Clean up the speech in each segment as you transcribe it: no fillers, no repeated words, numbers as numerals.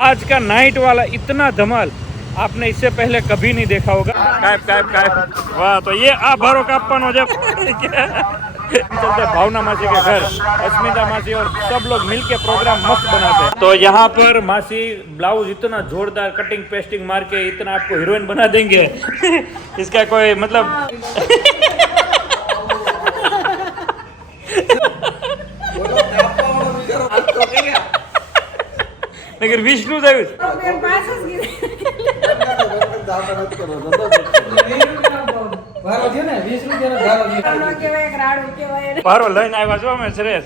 आज का नाइट वाला इतना धमाल आपने इससे पहले कभी नहीं देखा होगा। कायप कायप कायप, वाह। तो ये आप भरो कापन जब चलते भावना मासी के घर, अस्मिता मासी और सब लोग मिलके प्रोग्राम मस्त बनाते हैं। तो यहाँ पर मासी ब्लाउज इतना जोरदार कटिंग पेस्टिंग मार के इतना आपको हीरोइन बना देंगे इसका कोई मतलब लेकिन विष्णु ભારો લઈને આવ્યા છો અમે શ્રેષ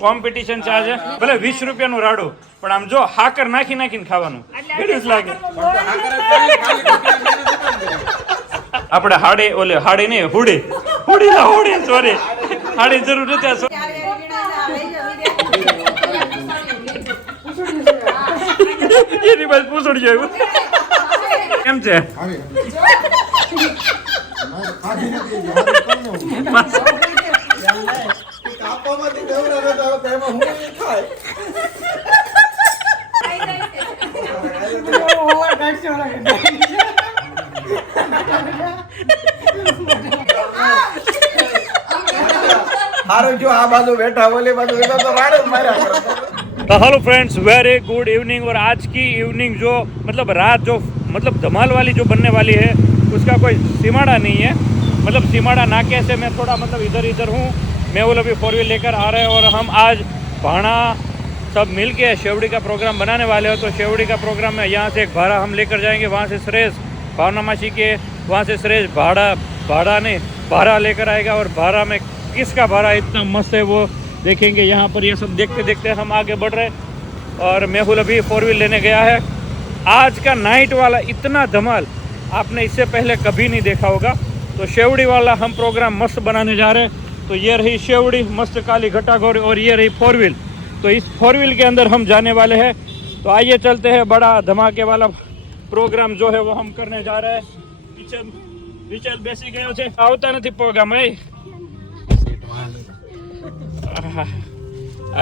કોમ્પિટિશન છે આજે ભલે 20 રૂપિયાનું રાડું પણ આમ જો હાકર નાખી નાખીને ખાવાનું કેટલું લાગે આપણે હાડી ઓલે હાડી નહીં હુડી હુડી ના હુડી સોરી હાડી જરૂર નથી એની બસ પૂછડી જોયું કેમ છે જો આ બાજુ બેઠા ઓલી બાજુ બેઠા તો વાડે માર્યા। तो hello friends, very good evening. और आज की इवनिंग जो मतलब रात जो मतलब धमाल वाली जो बनने वाली है उसका कोई सीमाड़ा नहीं है। मतलब सीमाड़ा नाके से मैं थोड़ा मतलब इधर इधर हूँ। मैं वो अभी 4 व्हील लेकर आ रहे हैं और हम आज भाड़ा सब मिल के शेवड़ी का प्रोग्राम बनाने वाले हो। तो शेवड़ी का प्रोग्राम में यहाँ से एक भाड़ा हम लेकर जाएंगे, वहाँ से श्रेष भावना मासी के, वहाँ से श्रेष भाड़ा नहीं भाड़ा लेकर आएगा। और भाड़ा में किसका भाड़ा इतना मस्त है वो देखेंगे। यहाँ पर ये सब देखते देखते हम आगे बढ़ रहे। और मेहुल अभी 4 व्हील लेने गया है। आज का नाइट वाला इतना धमाल आपने इससे पहले कभी नहीं देखा होगा। तो शेवड़ी वाला हम प्रोग्राम मस्त बनाने जा रहे हैं। तो ये रही शेवड़ी मस्त काली घटाघोरी और ये रही 4 व्हील। तो इस 4 व्हील के अंदर हम जाने वाले हैं। तो आइए चलते हैं, बड़ा धमाके वाला प्रोग्राम जो है वो हम करने जा रहे हैं। पीछे बेसी गयो छे आवता नहीं प्रोग्राम है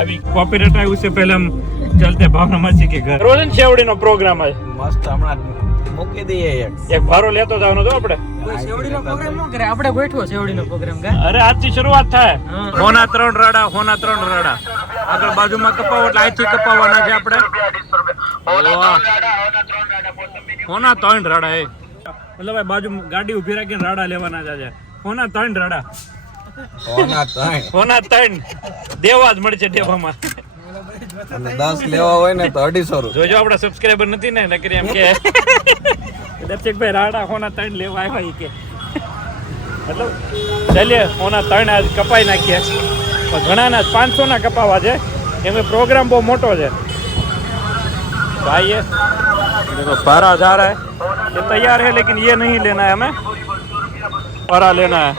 अभी कॉपीराइट आया। उससे पहले हम चलते भावना मासी के घर। रोलन शेवड़ी नो प्रोग्राम है મસ્ત હમણાં મૂકી દઈએ એક ભારો લેતો જવાનો તો આપણે કોઈ શેવડીનો પ્રોગ્રામ ન કરે, આપણે ગોઠવો શેવડીનો પ્રોગ્રામ કા। અરે આજથી શરૂઆત થાય। હોના 3 રાડા આગળ બાજુમાં કપાવો એટલે આજથી કપાવવાના છે આપણે। હોના 3 રાડા એ मतलब भाई बाजू गाड़ी उभी રાખીને રાડા લેવાના છે। હોના 3 રાડા હોના 3 દેવા જ મળશે દેવામાં। અને 10 લેવા હોય ને તો 250 રૂપિયા। જોજો આપડા સબસ્ક્રાઇબર નથી ને નકરી એમ કે દર્શકભાઈ રાડા હોના 3 લેવા આવ્યા કે मतलब चलिए होना 3 आज कपाई नाखिए। पर घना ना 500 ना कपावा है एम प्रोग्राम बहुत मोटो है। तो आइए देखो पारा जा रहा है, ये तैयार है लेकिन ये नहीं लेना है हमें, पारा लेना है।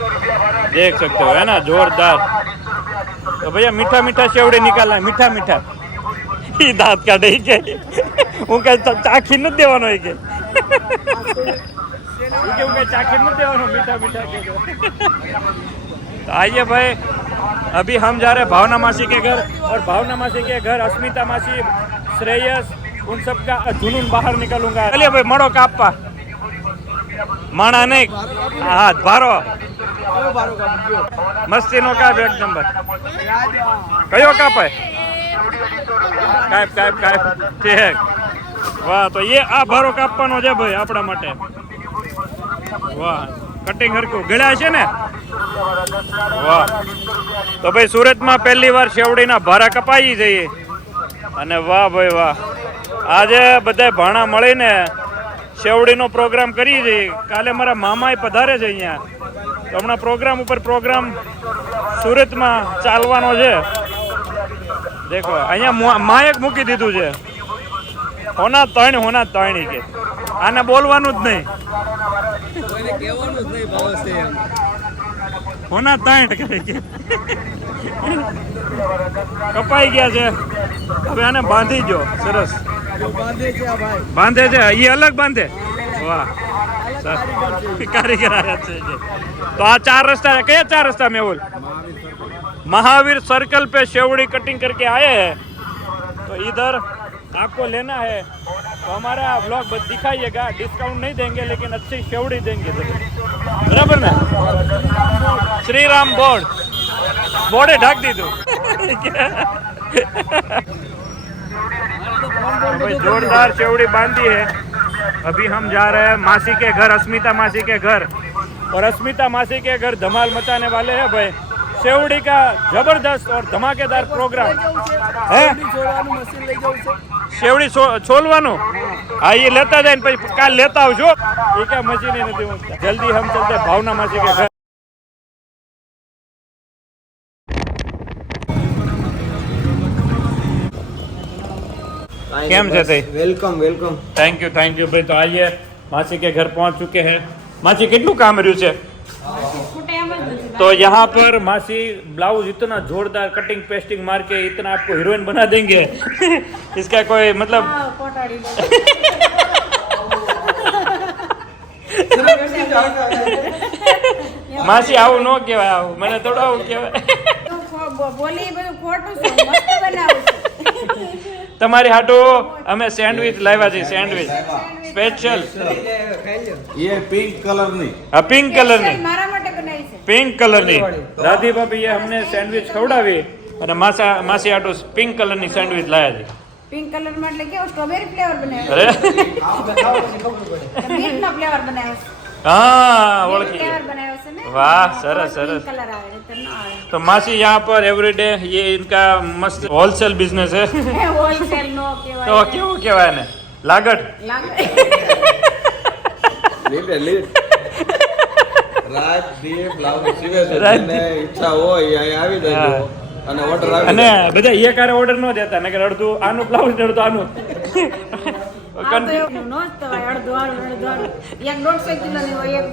देख सकते हो है ना जोरदार। तो भैया मीठा मीठा शेवड़े निकालना है, मीठा मीठा ये दांत काटे के હું કઈ ચાખી ન દેવાનો હોય કે चाखी न देવાનો मीठा मीठा के। तो आइए भाई अभी हम जा रहे हैं भावना मासी के घर। और भावना मासी के घर अस्मिता मासी श्रेयस उन सब का जुनून बाहर निकलूंगा। चलिए भाई मड़ो कापा माणा नहीं हाथ भारो मस्ती नो काप एक नंबर कयो काप है काप काप काप ठीक। वाह तो ये आ भारो कापવાનો છે ભાઈ આપણા માટે। વાહ કટિંગ હરકું ગળ્યા છે ને વાહ। તો ભાઈ સુરતમાં પહેલી વાર શેવડીના ભારા કપાઈ જઈએ અને વાહ ભાઈ વાહ આજે બધા ભાણા મળીને શેવડીનો પ્રોગ્રામ કરી જઈએ। કાલે મારા મામાએ પધારે છે અહીંયા। તો હમણાં પ્રોગ્રામ ઉપર પ્રોગ્રામ સુરતમાં ચાલવાનો છે। દેખો અહીંયા માયક મૂકી દીધું છે હોના 3 કે આને બોલવાનું જ નહીં હોના 3 કરે કે કપાઈ ગયા છે। હવે આને બાંધી જો સરસ બાંધે છે ये अलग बांधे वाह कारीगर आया છે। तो आ 4 रास्ता है, क्या 4 रास्ता मेहुल महावीर सर्कल पे शेवड़ी कटिंग करके आए हैं। तो इधर आपको लेना है तो हमारा व्लॉग बस दिखाइएगा, डिस्काउंट नहीं देंगे लेकिन अच्छी शेवड़ी देंगे बराबर ना। श्री राम बोर्ड बोर्डे ढाक दी तू भाई जोरदार शेवड़ी बांधी है। अभी हम जा रहे हैं मासी के घर, अस्मिता मासी के घर, और अस्मिता मासी के घर धमाल मचाने वाले हैं भाई। शेवड़ी का जबरदस्त और धमाकेदार प्रोग्राम है। शेवड़ी छोलवानो हाँ ये लेता जाए પછી કાલ લેતા આવજો એ क्या मशीन ही नहीं होता। जल्दी हम चलते हैं भावना मासी के घर। કેમ છે તે? Welcome welcome. थैंक यू भाई। तो आइए मासी के घर पहुंच चुके हैं। मासी કેટલું કામ રહ્યું છે? तो यहाँ पर मासी ब्लाउज इतना जोरदार कटिंग पेस्टिंग मार के इतना आपको हीरोइन बना देंगे इसका कोई मतलब માસી આવું ન કહેવાય, આવું મને થોડું આવું કહેવાય। તમારી હાટુ અમે સેન્ડવિચ લાવ્યા છે, સેન્ડવિચ સ્પેશિયલ। ये पिंक कलर नहीं, हाँ पिंक कलर नहीं, મારા માટે બનાવી છે पिंक कलर नहीं। दादी भाभी ये हमने સેન્ડવિચ ખવડાવી અને માસી હાટુ પિંક કલરની સેન્ડવિચ લાયા છે। પિંક કલર માં એટલે કેવો સ્ટ્રોબેરી ફ્લેવર બનાવ્યો અરે બીટ નો ફ્લેવર બનાવ્યો हाँ ओळखी ફ્લેવર બનાવ્યો છે ને वाह सरस सरस। કલર આવે તો ન આવે तो मासी यहाँ पर एवरीडे ये इनका मस्त होलसेल बिजनेस है હોલસેલ નો કહેવાય तो કેવું કહેવાય ને लागट લાગે લીડ રાત દે બ્લાઉઝ સીવે છે, રાત જેને ઈચ્છા હોય એ અહીં આવી જાય હા। અને ઓર્ડર આવી અને જાય। બધા એક હારે ઓર્ડર ન દેતા નકર અડધું આનું બ્લાઉઝ ને અડધું આનું આ તો એવું નો જ થવાય અડધું આડું એક 150 કિલો ની હોય એક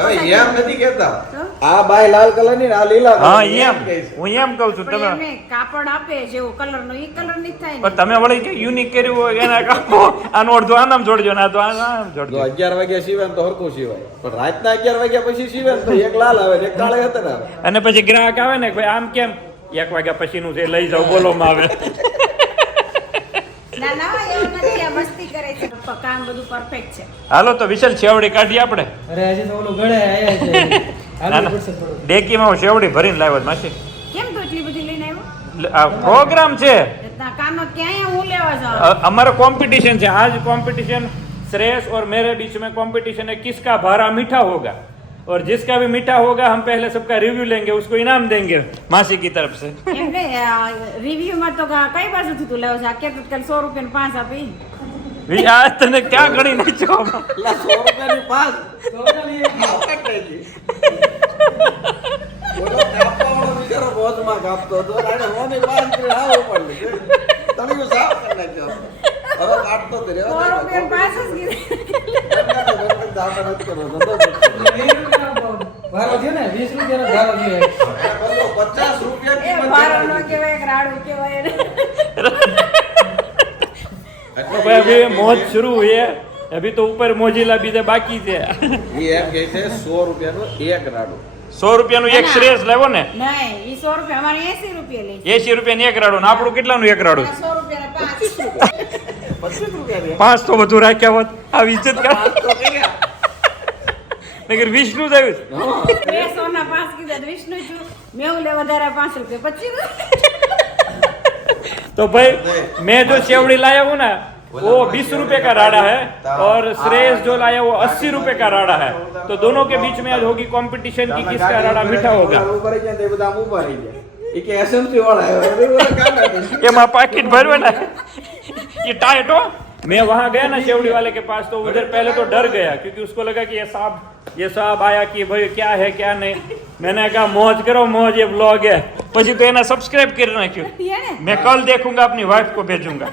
હવે એમ નથી કહેતા, તો? આ બાય લાલ કલર ની ને આ લીલા હા colour ની એમ કહે છે। હું એમ કહું છું પણ તમે એમને કાપડ આપે જેવો કલર નો ઈ કલર ની થાય પણ ને તમે વળી કે યુનિક કર્યું હોય એના કાપો આનું અડધું આનામ જોડજો ને આ તો આનામ જો જોડજો। 11 વાગ્યા સીવે ને તો હરખું સીવાય, પણ રાતના 11 વાગ્યા પછી સીવે ને તો એક લાલ આવે ને એક કાળે હતા ને આવે। અને પછી ગ્રાહક આવે ને કે ભાઈ આમ કેમ 1 વાગ્યા પછીનું છે લઈ જાવ બોલોમાં આવે। ના ના એવું નથી આ મસ્તી કરે છે કામ બધું પરફેક્ટ છે હાલો તો વિશાલ શેવડી કાઢી આપણે। અરે હજી તો ઓલું ગળે આયા છે ના હાલવું ના પડશે થોડું ડેકીમાં હું શેવડી ભરીને લાવ્યો છું માસી। કેમ તો એટલી બધી લઈને આવ્યો આ પ્રોગ્રામ છે કાનો ક્યાં હું લેવા જાઉં हमारा कंपटीशन है आज। कंपटीशन श्रेयस और मेरे बीच में कंपटीशन है किसका भारा मीठा होगा, और जिसका भी मीठा होगा हम पहले सबका रिव्यू लेंगे, उसको इनाम देंगे मासी की तरफ से। એમને રિવ્યુ માં તો કઈ બાજુથી તું લેવો છે આ કે તો કાલ 100 રૂપિયા 5 આપી आज तने क्या गणी नहीं छो એટલે 100 રૂપિયાની પાંચ બોલો કાપવાનો બિચારો મોજમાં કાપતો હતો, અને હોની પાંચ મિનિટ આવો પડે તણીઓ સાફ કરી નાખ્યો। હવે કાટતો જ રહ્યો 100 રૂપિયા 5 જ કીધું ભારો છે ને 20 રૂપિયાનો ભારો છે 50 રૂપિયા એ કિંમત ભારો નો કહેવાય એક રાડું કહેવાય तो भाई अभी मौज शुरू हुई है, अभी तो ऊपर मोजीला बीजे बाकी थे। એ એમ કહે છે 100 રૂપિયાનું એક રાડું। 100 રૂપિયાનું એક શ્રેયસ લેવો ને, નહીં ઈ 100 રૂપિયા અમારે 80 રૂપિયા લે 80 રૂપિયાનું એક રાડું, ને આપણું કેટલાનું એક રાડું? 100 રૂપિયા 5 25 રૂપિયા 5 તો બધું રાખ્યા હોત આ ઇજ્જત કર નગર વિષ્ણુ જ આવ્યું છે। 200 ના 5 કીધા તો વિષ્ણુ છું મેં લે વધારે 5 રૂપિયા 25 तो भाई मैं जो शेवड़ी लाया हूँ ना वो 20 रुपए का राड़ा है, और श्रेयस जो लाया वो 80 रुपए का राड़ा है। तो दोनों के बीच में आज होगी कंपटीशन की किसका राड़ा मीठा होगा। ઉપર ગયા તે બધા આમ ઊભા રહી ગયા। એ કે એસએમસી વાળા આવ્યા એ બધા કાઢા દે। ये माँ पैकेट भरवे ना ये टाइट हो। मैं वहाँ गया ना शेवड़ी वाले के पास, तो उधर पहले तो डर गया क्योंकि उसको लगा कि ये साहब आया कि भाई क्या है क्या नहीं। मैंने कहा मौज करो मौज, ये ब्लॉग है। પછી તો એને સબસ્ક્રાઇબ કરી નાખ્યું। मैं कल देखूंगा अपनी वाइफ को भेजूंगा,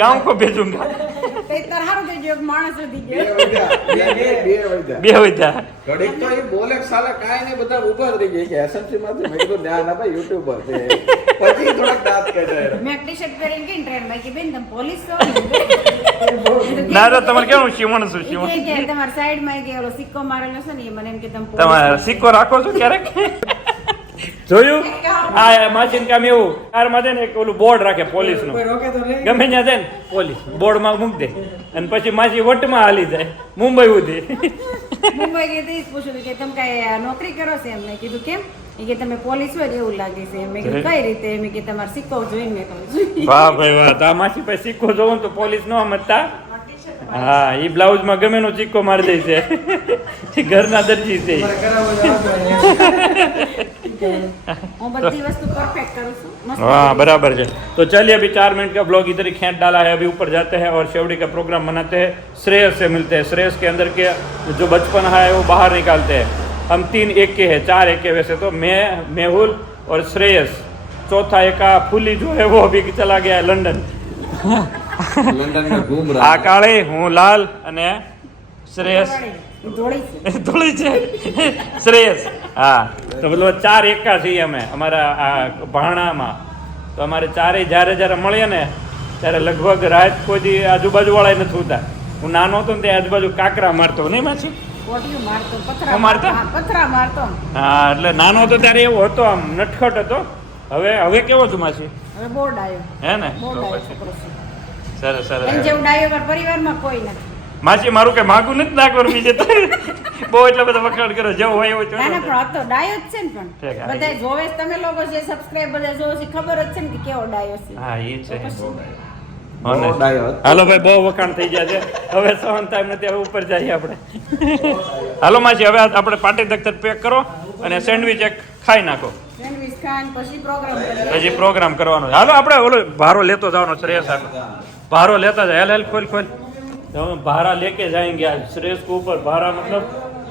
गांव को भेजूंगा। તે તરહારું થઈ ગયો માણસ વધી બે ગયો વાગ્યા, બે વાગ્યા। બે વધ્યા ઘડીક તો એ બોલે કે સાલા કાંઈ નહીં, બધા ઊભા જ રહી ગયા કે એસએમસી માંથી। મેં કીધું ના ના ભાઈ યુટ્યુબર છે। પછી થોડાક દાંત કાઢ્યા। મેં ટી-શર્ટ પહેરીને ગઈ ટ્રેન માં કે બેન તમે પોલીસ છો ના તો તમારે કેવું શિવણ શું ઈ શિવણ કે તમારા સાઈડ માં કે ઓલો સિક્કો મારેલો છે ને એ મને એમ કે તમે પોલીસ તમારે સિક્કો રાખો છો ક્યારેક? જોયું આ માસીન કામ એવું કારમાં છે ને એક ઓલું બોર્ડ રાખે પોલીસનું કોઈ રોકે તો નહીં ગમે ત્યાં જાય ને પોલીસ બોર્ડમાં મૂકી દે અને પછી માસી વટમાં હાલી જાય મુંબઈ સુધી મુંબઈ ગઈ હતી પૂછ્યું કે તમે કઈ નોકરી કરો છો એમ મેં કીધું કેમ એ કે તમે પોલીસ હોય ને એવું લાગે છે મેં કીધું કઈ રીતે મેં કે તમારે સિક્કો જોઈને મેં કહ્યું વાહ ભાઈ વાહ તો આ માસી પાસે સિક્કો જોવો ને તો પોલીસ ન સમજતા હા એ બ્લાઉઝમાં ગમે નો સિક્કો મારી દે છે ઘરના દરજી છે તમારે કરાવવો જવાનું હું બધી વસ્તુ પરફેક્ટ કરું છું મસ્ત हाँ बराबर है तो चलिए अभी 4 मिनट का ब्लॉग इधर ही खींच डाला है अभी ऊपर जाते हैं और शेवड़ी का प्रोग्राम मनाते हैं श्रेयस से मिलते हैं श्रेयस के अंदर के जो बचपन है वो बाहर निकालते हैं हम 3 एक के हैं 4 एक के वैसे तो मैं मेहुल और श्रेयस चौथा एक का फुली जो है वो अभी चला गया है लंदन लंदन में घूम रहा आ काले हूँ लाल અને શ્રેયસ ધોળી છે શ્રેયસ હા તો મતલબ 4 એકા છીએ અમે અમારા આ ભાણામાં તો અમારે ચારેય જ્યારે મળીએ ને ત્યારે લગભગ રાત કોઈ આજુબાજુ વાળા નથી હોતા હું નાનો હતો ને તે આજુબાજુ કાકરા મારતો નહીં માછી કોટિયું મારતો હું મારતો? પથરા મારતો હા એટલે નાનો હતો ત્યારે એવો હતો આમ નટખટ હતો હવે કેવો છું માછી હવે બોર્ડ આવ્યો હે ને બોર્ડ તો આવ્યો પછી છોકરો છે સરસ એમ સરસ જેવું ડાયો મારા પરિવારમાં કોઈ નથી માછી મારું કઈ માગું નથી નાખવાનું બીજે તો બહુ એટલા બધા વખાણ કરો જેવો હોય એવો ના ના ચોટો. પણ હતો ડાયો જ છે ને પણ ઠીક, હા. બધા જોવે છે તમે લોકો જે સબસ્ક્રાઇબ બધા જોવો છે ખબર જ છે ને કે કેવો ડાયો છે હા એ છે બહુ ડાયો હતો. હાલો ભાઈ બહુ વખાણ થઈ ગયા છે હવે સહન ટાઈમ નથી હવે ઉપર જઈએ આપણે હાલો માસી હવે આપણે પાટી દખ્તર પેક કરો અને સેન્ડવિચ એક ખાઈ નાખો સેન્ડવિચ ખાન પછી પ્રોગ્રામ કરીએ પછી પ્રોગ્રામ કરવાનો છે. હાલો આપણે ઓલો ભારો લેતો જવાનો શ્રેયસ આગળ भारो लेता जाए हेल खोल खोल तो हम भारा लेके जाएंगे आज श्रेयस को ऊपर भारा मतलब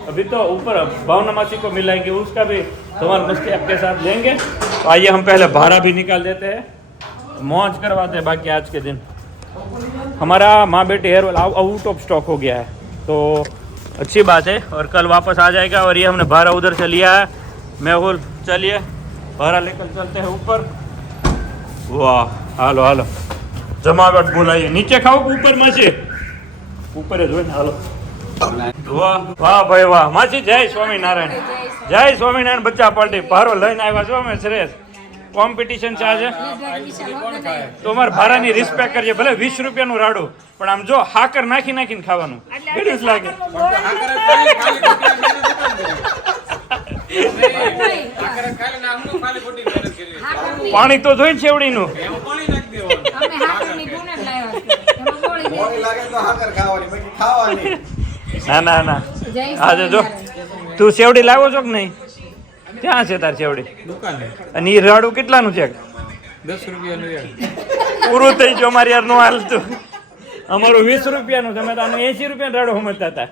अभी तो ऊपर भावना मासी को मिलाएंगे उसका भी धमाल मस्ती आपके साथ लेंगे तो आइए हम पहले भारा भी निकाल देते हैं मौज करवाते हैं बाकी आज के दिन हमारा माँ बेटे hair oil out of stock हो गया है तो अच्छी बात है और कल वापस आ जाएगा और ये हमने भारा उधर से लिया है मेहुल चलिए भारा लेकर चलते हैं ऊपर वाह हालो हालो जमावट बोलाइए नीचे खाओ ऊपर मासी ऊपर है જોઈને હાલો વાહ વાહ ભાઈ વાહ માસી જય સ્વામિનારાયણ જય સ્વામિનારાયણ બચ્ચા પાર્ટી ભારો લઈને આવ્યા છો અમે શ્રેયસ કોમ્પિટિશન છે આજે તો અમારે ભારાની રિસ્પેક્ટ કરજે ભલે 20 રૂપિયાનું રાડું પણ આમ જો હાકર નાખી નાખીને ખાવાનું ગળ્યું જ લાગે પાણી તો જોઈને છેવડીનું મોડી લાગે તો હાકર ખાવાની બાકી ખાવાની ના ના ના આજે જો તું સેવડી લાવ્યો છો કે નહીં ક્યાં છે તાર સેવડી અને એ રાડું કેટલાનું છે 10 રૂપિયાનું પૂરું થઈ ગયું અમારે યાર નો હાલતું અમારું 20 રૂપિયાનું તમે તો 80 રૂપિયાનું રાડું સમજતા હતા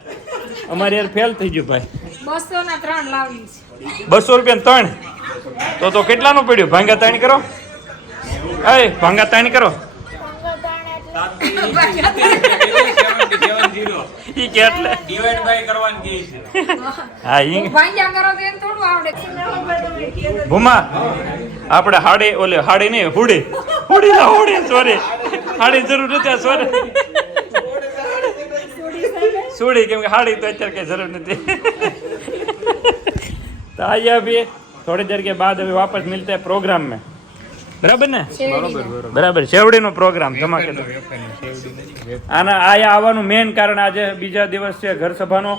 અમારે યાર ફેલ થઈ ગયું ભાઈ 200 ના 3 લાવી છે 200 રૂપિયા 3 તો કેટલાનું પડ્યું ભાંગા 3 કરો એ ભાંગા 3 કરો ઈ કેટલે ડિવાઈડ બાય કરવાની કે છે હા ઈ ભાંગ્યા કરો તો એમ થોડું આવડે ભૂમા આપણે હાડી ઓલે હાડી નહીં હુડી હુડી ના હુડી સોરી હાડી જરૂર નથી સોરી સુડી કેમ કે હાડી તો અત્યારે કઈ જરૂર નથી तो आइए अभी थोड़ी देर के बाद अभी वापस मिलते हैं प्रोग्राम में बराबर ने बराबर शेवड़ी નો પ્રોગ્રામ ધમાકેદાર આના આયા આવવાનું મેઇન કારણ આજે બીજા દિવસ છે ઘર સભાનો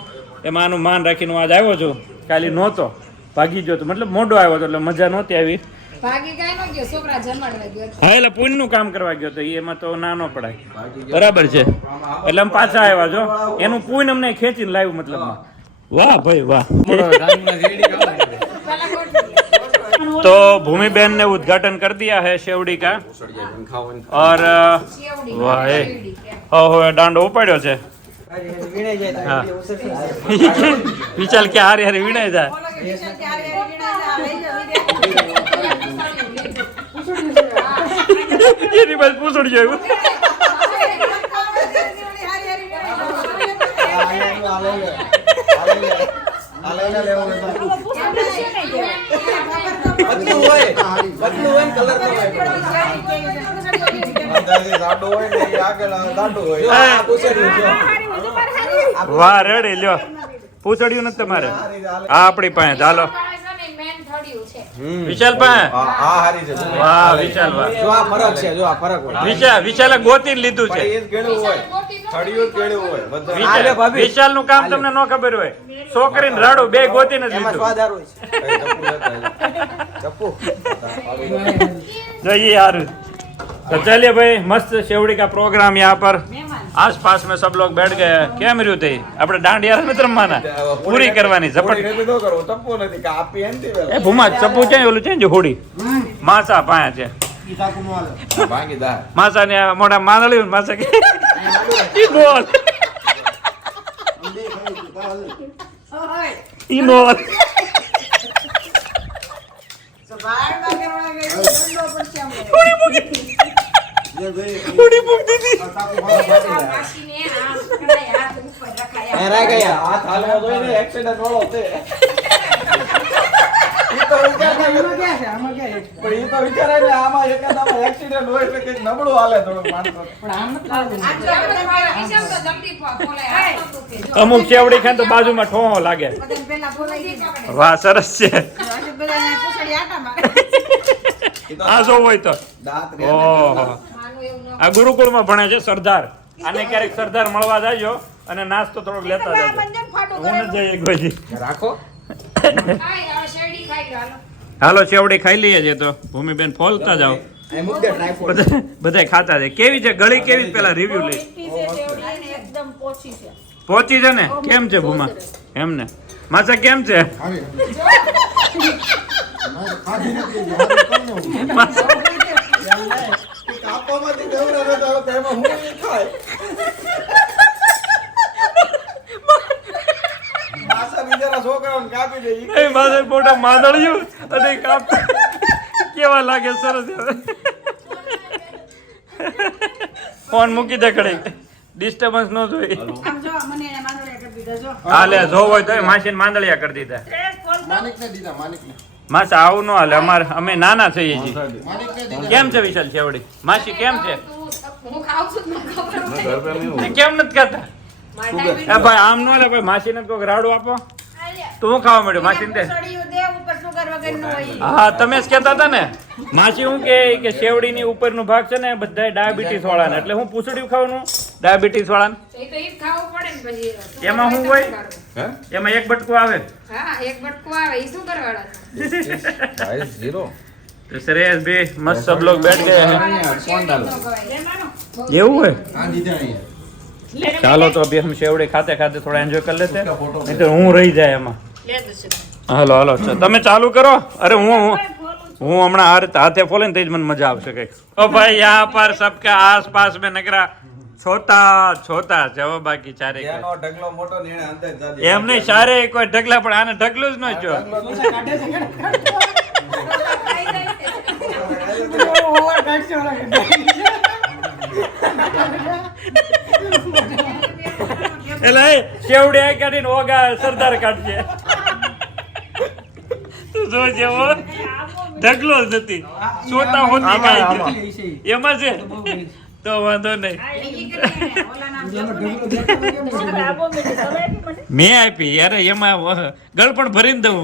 એમાં આનું માન રાખીને હું આજ આવ્યો છું કાલી નહોતો ભાગી ગયો તો મતલબ મોડો આવ્યો તો એટલે મજા નહોતી આવી ભાગી કાઈ નો ગયો છોકરા જમાડવા ગયો હા એટલે પુણ્યનું કામ કરવા ગયો તો એમાં તો ના ન પડાય બરાબર છે એટલે અમે પાછા આવ્યા જો એનું પુણ્ય અમને ખેંચીને લાવ્યું મતલબમાં वाह भाई वाह तो भूमि बहन ने उद्घाटन कर दिया है शेवड़ी का और वाह ओहो दांडो उपाड्यो છે વીણાઈ જાય હા. તો ઉસર વિચાર કે હારે હારે વીણાઈ જાય એની બસ પૂછડી જોયું પતલું હોય ને કલર જાડો હોય ને એ આગળ દાંડો હોય આ પૂછડ્યું છે. વાહ રેડી લ્યો પૂછડ્યું નથી તમારે હા આપણી પાસે ચાલો છોડ્યું છે. વિશાલ પાસે આ હારી છે વાહ વિશાલ વાહ જો આ ફરક છે જો આ ફરક હોય વિશાલે ગોતીને લીધું પણ છે એ જ ગળ્યું હોય થળિયું જ ગળ્યું હોય બધા વિશાલ નું કામ તમને ન ખબર હોય છોકરીને રાડું બે ગોતીને જ લીધું જોઈએ यार तो चलिए भाई मस्त शेवड़ी का प्रोग्राम यहाँ पर आस पास में सब लोग बैठ गए हैं કેમ રહ્યું તે આપણે દાંડિયા રમત રમવાના પૂરી કરવાની ઝપટ ન કરો તપો નથી કે આપી એનથી એ ભૂમા ચપ્પુ છે ઓલું છે ને હોડી માસા પાયા છે ભાંગી દા માસા ને મોઢા માંદળ્યું ને માસા કે ઈ બોલ ઈ બોલ હોડી મૂક દીધી માસીને આમ પકડાય, હાથ ઉપર રખાય. એરા ગયા હાથ હાલવા જોઈને એક્સિડન્ટ વાળો છે ઈ તો વિચાર આમાં ક્યાં છે? આમાં ક્યાં છે? પણ ઈ તો વિચારે ને આમાં એકાદામાં એક્સિડન્ટ હોય એટલે કંઈક નબળું હાલે થોડું માણસો પણ આમ નથી લાગતું. આ તો તમારા હિસાબ તો જલ્દી ખોલાય. હાથ નતું કે. જો. અમુક ચેવડી ખાય તો બાજુમાં ઠોહો લાગે બધાને પહેલા બોલાવી દીધા. વાહ સરસ છે હજુ બધાને પૂછડી આટા મારે. ઈ તો આ જો હોય તો દાંત રે ઓહો માનું એવું ન આ ગુરુકુળમાં ભણે છે સરદાર આને ક્યારેક સરદાર મળવા જાજો અને નાસ્તો થોડોક લેતા જાજો મંજન ફાટું હું ન જઈએ કોઈ રાખો ખાય, હવે શેરડી ખાઈ લો, હાલો. હાલો ચેવડી ખાઈ લઈએ છે તો ભૂમિબેન ફોલતા જાઓ એ મુદ્દે ટ્રાયપોડ બધા ખાતા છે કેવી છે ગળી કેવી પેલા રિવ્યુ લઈ એકદમ પોચી છે. પહોંચી છે ને કેમ છે ભૂમા એમ ને માસા કેમ છે માસા કાપામાંથી દેવરા તો તેમાં હું નહીં ખાય માસા બિચારા છોકરાઓને કાપી દે ઈ એ માસા મોટા માદળિયું અને કાપ કેવા લાગે સરસ ફોન મૂકી દે કડે ડિસ્ટર્બન્સ ન જોઈ આમ જો મને એને માંદોળિયા કરી દીધા જો. હાલે જો હોય તો માસીને માંદળિયા કરી દીધા સ્ટ્રેસ ખોલતો. માસા આવું ન હાલે અમે નાના છીએ છીએ કેમ છે વિશાલ છેવડી માસી કેમ છે હું ખાઉં છું તો મને ખબર હોય. કેમ નથી ખાતા મારે ડાયાબિટીસ એ ભાઈ આમ ન હાલે ભાઈ માસીને કોઈક રાડું આપો તો હું ખાવા મળ્યો માસીને દે પૂછડીયું દે ઉપર સુગર વગરનું હોય. હા તમે જ કહેતા હતા ને માસી હું કે શેવડીની ઉપરનો ભાગ છે ને બધા ડાયાબિટીસ વાળાને એટલે હું પૂછડ્યું ખાવાનું ડાયાબિટીસ વાળાને એ તો ઈ જ ખાવું પડે ને પછી. એમાં શું હોય? એમાં એક બટકું આવે હા, એક બટકું આવે. ઈ શું કરવાના? ભાઈ ઝીરો तो श्रेयस भी मस्त सब लोग बैठ गए हैं कौन डालो? એવું હોય ચાલો તો અભી હમ शेवड़े खाते खाते थोड़ा एंजॉय कर लेते हैं नहीं तो હું રહી જાય એમાં હાલો હાલો તમે ચાલુ કરો અરે હું હમણાં આ રીતે હાથે ફોલે ને તે જ મને મજા આવશે કઈક ઓ ભાઈ यहाँ पर सबके आस पास में नगरा छोटा छोटा જવો બાકી ચારે એનો ઢગલો મોટો ને એને અંદર જાદી એમ નહીં સારે કોઈ ઢગલા પણ આને ઢગલું જ ન જો એટલે શેવડી આ કાઢીને ઓગા સરદાર કાઢશે તું જો જેવો ઢગલો જ નથી છોટા હોતી કાઢી એમાં છે તો વાંધો નહીં મેં આપી યાર એમાં ગળપણ ભરીને દઉં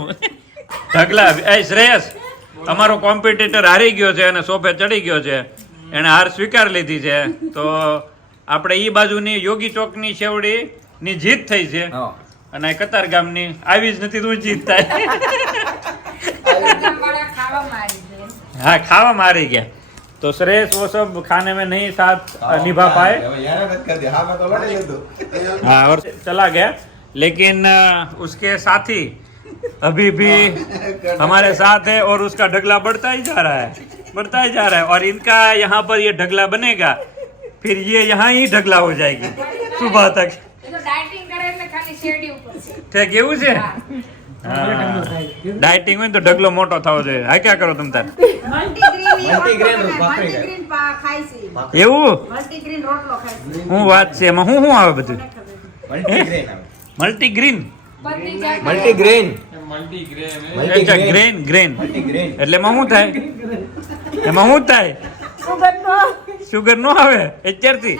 ઢગલા એ શ્રેયસ અમારો કોમ્પિટિટર હારી ગયો છે અને સોફે ચડી ગયો છે એને હાર સ્વીકાર લીધી છે તો આપણે ઈ બાજુની યોગી ચોકની શેવડી ની જીત થઈ છે હા અને કતાર ગામની આવી જ નથી તો જીત થાય हाँ खावा मारी गया तो श्रेयस वो सब खाने में नहीं साथ निभा पाए હવે યાર નથી કરતી હા મેં તો લડી લીધું हाँ और चला गया लेकिन उसके साथी अभी भी हमारे साथ है और उसका ढगला बढ़ता ही जा रहा है और इनका यहाँ पर ये ढगला बनेगा फिर ये यहाँ ही ढगला हो जाएगी सुबह तक ठीक એવું છે ડાયટિંગ હોય તો ઢગલો મોટો થવો જોઈએ હા ક્યાં કરો તમે તાર મલ્ટીગ્રેન ભાખરી ખાય. મલ્ટીગ્રેન ખાય છે એવું મલ્ટીગ્રેન રોટલો ખાય છે હું વાત છે એમાં શું આવે બધું મલ્ટીગ્રેન આવે મલ્ટીગ્રીન મલ્ટીગ્રેન અચ્છા ગ્રેન ગ્રેન મલ્ટીગ્રેન એટલે એમાં શું થાય શુગર નો આવે અત્યારથી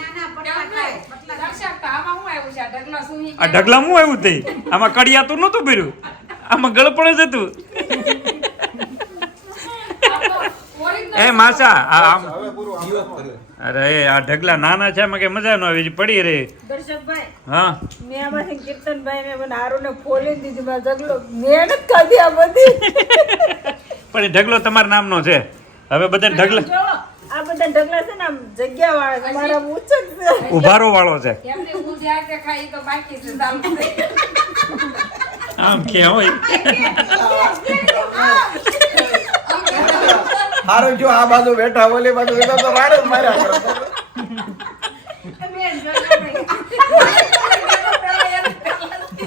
આ ઢગલા હું આવ્યું તે આમાં કડિયાતું નતું ભર્યું આમાં ગળપણ જ હતું એ માસા આમ હવે પૂરું આમ અરે આ ઢગલા નાના છે એમાં કઈ મજા ન આવી પડી રહી દર્શકભાઈ હા મેં આમાંથી કીર્તનભાઈ ને મને હારુને ફોલી દીધી મારા ઢગલો મહેનત કરી આ બધી પણ એ ઢગલો તમારા નામનો છે હવે બધા ઢગલા જો આ બધા ઢગલા છે ને આમ જગ્યા વાળા છે. મારા ઉચક છે ઉભારો વાળો છે એમને હું જ્યાં કે ખાઈ તો બાકી છે ચાલુ છે. આમ કે હોય હારું જો આ બાજુ બેઠા ઓલી બાજુ બેઠા તો રાડે જ માર્યા કરો. બેન, જો તમે.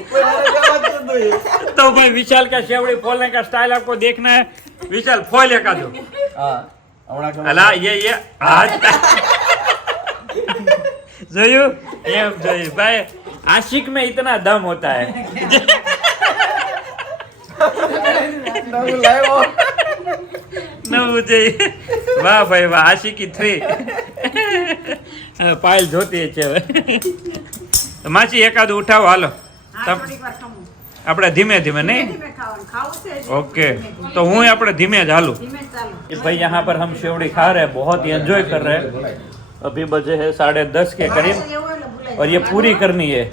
કોઈ હારે જવા જ નથી. तो भाई विशाल का शेवड़ी फोड़ने का स्टाइल आपको देखना है विशाल फोल का दो હા હમણાં ખબર अला ये आज जोયું એમ જોયું ભાઈ आशिक में इतना दम होता है નવું લાવ્યો. નવું જોઈએ વાહ ભાઈ વાહ આશિકી 3 પાયલ જોતી છે હવે તો માસી એકાદ ઉઠાવો હાલો હા, તમ થોડીક વાર ખમું. આપણે ધીમે ધીમે નહીં ધીમે ખાવાનું. ખાવું છે જ. ओके तो हूँ આપણે ધીમે જ હાલું ધીમે જ ચાલો. कि भाई यहाँ पर हम शेवड़ी खा रहे हैं बहुत ही एंजॉय कर रहे हैं अभी बजे है 10:30 के करीब એવું એટલે ભૂલાઈ और ये पूरी करनी है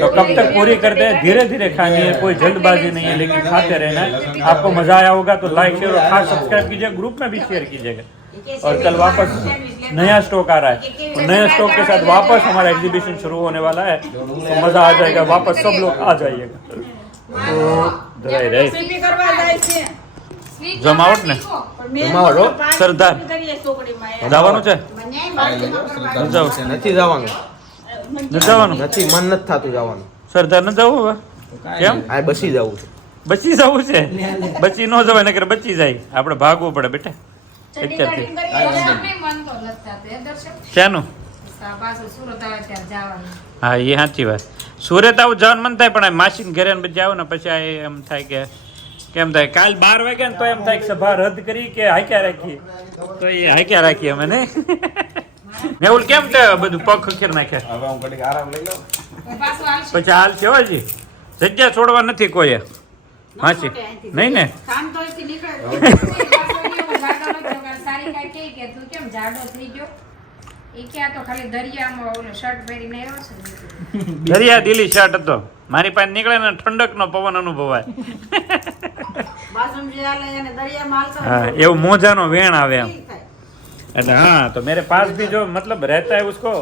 तो कब तक पूरी करते हैं धीरे धीरे खानी है कोई जल्दबाजी नहीं है लेकिन खाते रहना है आपको मजा आया होगा तो लाइक शेयर और खास सब्सक्राइब कीजिए ग्रुप में भी शेयर कीजिएगा और कल वापस नया स्टॉक आ रहा है और नए स्टॉक के साथ वापस हमारा एग्जीबिशन शुरू होने वाला है तो मजा आ जाएगा वापस सब लोग आ जाइएगा तो धराई रही સીપી કરવા જાય છે સ્વીટ જમાવટ ને પણ મેં જમાવટ હો. પાંચ સરદાર. કરીએ ચોકડીમાં યાર. જવાનું છે મને માર્કેટમાં કરવા જાવ નથી જવાનું જવાનું નથી મન નથી થતું જવાનું સરદાર ન જવું હવે કેમ આ બસી જવું છે બચી જવું છે બચી ન જવાય નકર બચી જાય આપણે ભાગવું પડે બેટા અત્યારથી અમને મન તો નથી થતું, હે દર્શક? ક્યાંનું પાછું સુરત આવે ત્યારે જવાનું. હા એ સાચી વાત સુરત આવું જવાનું મન થાય પણ આ માસીને ઘરે ને પછી આવું ને પછી આ એમ થાય કે કેમ થાય કાલ 12 વાગ્યા ને તો એમ થાય કે સભા રદ કરી કે હાક્યા રાખી તો એ હાક્યા રાખી અમે ને મેહુલ કેમ તે બધું પગ ખખેર નાખે હવે હું ઘડીક આરામ લઈ લઉં. પાછું આવશે. પછી હાલ છે હો હજી જગ્યા છોડવા નથી કોઈએ માસી નહીં ને કામ તો અહીંથી નીકળે. પાછું એવું જાડો નતો, કારણ સારી કાંઈ કહે કે તું કેમ જાડો થઈ ગયો? ઈ કે આ તો ખાલી દરિયામાં ઓલો શર્ટ પહેરીને આવ્યો છે. દરિયા દિલી શર્ટ હતો મારી પાસે નીકળે ને ઠંડકનો પવન અનુભવાય બાથરૂમ જે હાલે એને દરિયામાં હાલતા हाँ હોય ये वो मोजानो वेण आवे हम ઠીક થાય. अच्छा हाँ तो मेरे पास भी जो मतलब रहता है उसको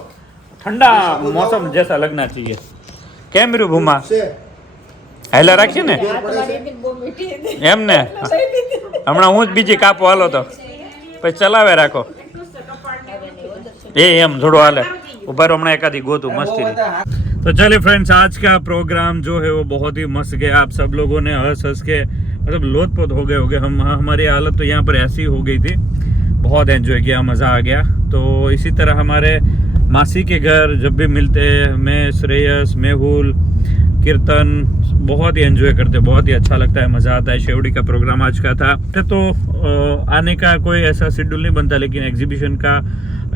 ठंडा मौसम जैसा लगना चाहिए क्या मेरू भूमा हेला રાખીએ ને આ તમારી એની બહુ મીઠી હતી. એમ ને હમણાં હું જ બીજી કાપો હાલો તો પછી ચલાવે રાખો એ એમ થોડો હાલે ऊपर हमारा एकादी गोतू मस्ती रही तो चलिए फ्रेंड्स आज का प्रोग्राम जो है वो बहुत ही मस्त गया आप सब लोगों ने हंस हंस के मतलब लोटपोट हो गए हम हमारी हालत तो यहाँ पर ऐसी हो गई थी बहुत एंजॉय किया मज़ा आ गया तो इसी तरह हमारे मासी के घर जब भी मिलते हैं मैं श्रेयस मेहुल कीर्तन बहुत ही एंजॉय करते हैं बहुत ही अच्छा लगता है मज़ा आता है शेवड़ी का प्रोग्राम आज का था तो आने का कोई ऐसा शेड्यूल नहीं बनता लेकिन एग्जीबिशन का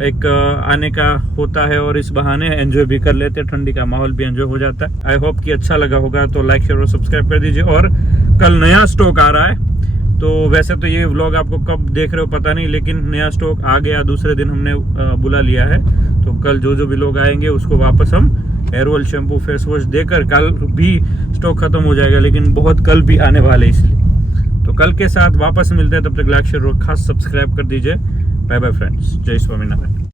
एक आने का होता है और इस बहाने एंजॉय भी कर लेते हैं ठंडी का माहौल भी एंजॉय हो जाता है आई होप कि अच्छा लगा होगा तो लाइक शेयर और सब्सक्राइब कर दीजिए और कल नया स्टॉक आ रहा है तो वैसे तो ये व्लॉग आपको कब देख रहे हो पता नहीं लेकिन नया स्टॉक आ गया दूसरे दिन हमने बुला लिया है तो कल जो भी लोग आएंगे उसको वापस हम hair oil shampoo face wash देकर कल भी स्टॉक खत्म हो जाएगा लेकिन बहुत कल भी आने वाले इसलिए तो कल के साथ वापस मिलते हैं तब तक लाइक शेयर और खास सब्सक्राइब कर दीजिए बाय बाय फ्रेंड्स जय स्वामीनारायण